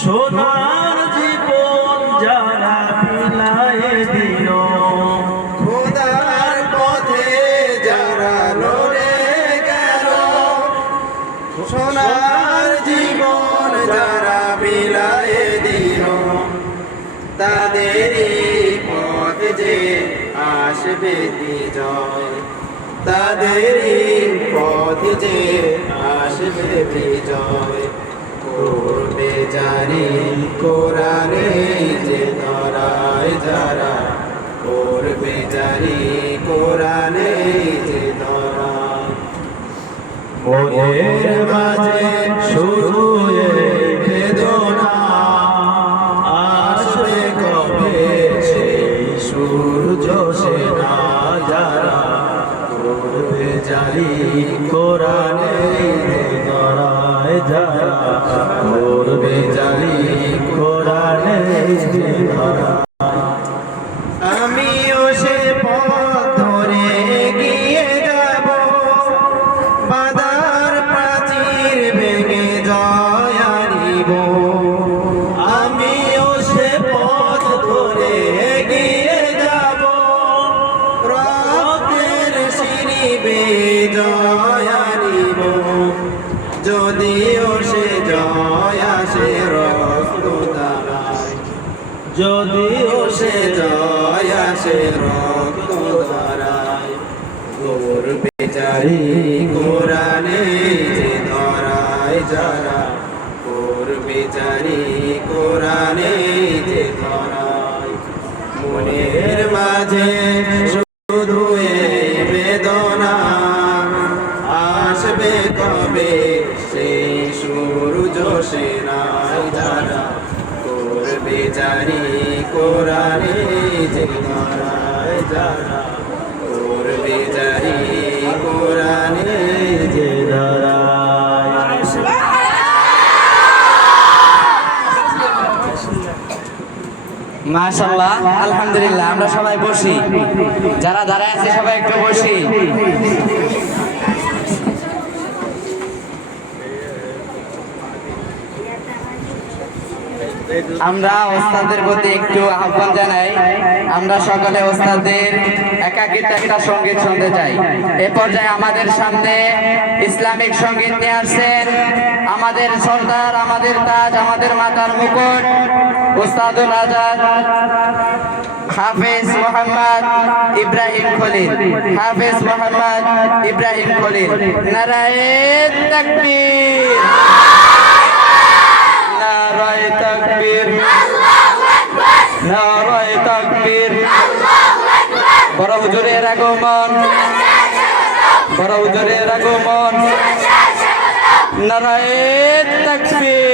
সোনার জীবন যারা বিলায়ে দিল, খোদার পথে যারা লড়ে গেল, সোনার জীবন যারা বিলায়ে দিল, তাদেরই পথ যে আসবে বিজয়, তাদেরই পথ যে আসবে বিজয়। করবে জানি কোরআনে যে ধরায় যারা, করবে জানি কোরআনে যে ধরায়। মনের মাঝে শুরু এই বেদনা, আসবে কবে সেই সূর্য সেনা যারা, করবে জালি কোরআনে যে ধরায় যারা, করবে জালি কোরআনে যে ধরায়। আমিও সে পথ ধরে এগিয়ে যাব, বাধার প্রাচীর ভেঙে জয় আনিব। আমিও সে পথ ধরে এগিয়ে যাব, রক্তের সিঁড়ি বেয়ে জয় আনিব। যদিও সে জয় আসে রক্ত দ্বারায়, যদিও সে জয় আসে রক্ত দ্বারায়। করবে জারি কোরআনে যে ধরায় যারা, করবে জারি কোরআনে যে ধরায়। মনের মাঝে শুধু এই বেদনা, আসবে কবে সেই সূর্য সেনায় যারা, করবে জারি কোরআনে যে ধরায় যারা, করবে জারি কোরআনে যে ধরায়। মাশাআল্লাহ, আলহামদুলিল্লাহ। আমরা সবাই বসি, যারা দাঁড়ায় আছে সবাই একটু বসি। আমরা ওস্তাদের প্রতি একটু আহ্বান জানাই, আমরা সকলে ওস্তাদের একাকিত্ব একটা সঙ্গীত শুনতে চাই। এ পর্যায়ে আমাদের সামনে ইসলামিক সঙ্গীত নিয়ে আসছেন আমাদের সর্দার, আমাদের তাজ, আমাদের মাতার মুকুট, ওস্তাদুল আজাদ হাফেজ মোহাম্মদ ইব্রাহিম খলিল, হাফেজ মোহাম্মদ ইব্রাহিম খলিল। নারায়ে তাকবীর, নারায়ে তাকবীর, নারায়ে তাকবীর। বড় হুজুরের আগমন, বড় হুজুরের আগমন। নারায়ে তাকবীর।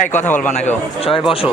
এই কথা বলবা না কেউ, সবাই বসো।